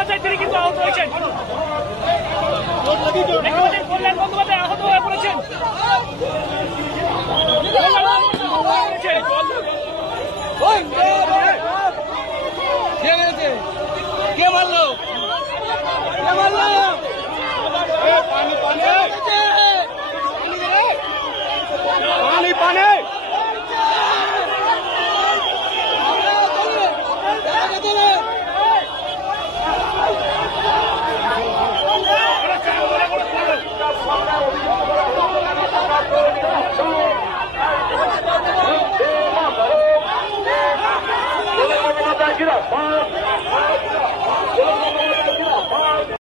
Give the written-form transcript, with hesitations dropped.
পাওয়া যায় তিনি কিন্তু আহত হয়েছেন। কল্যাণ বন্দ্যোপাধ্যায় আহত হয়ে পড়েছেন। কে মারলো? পানি পানি পানি পানি Get up.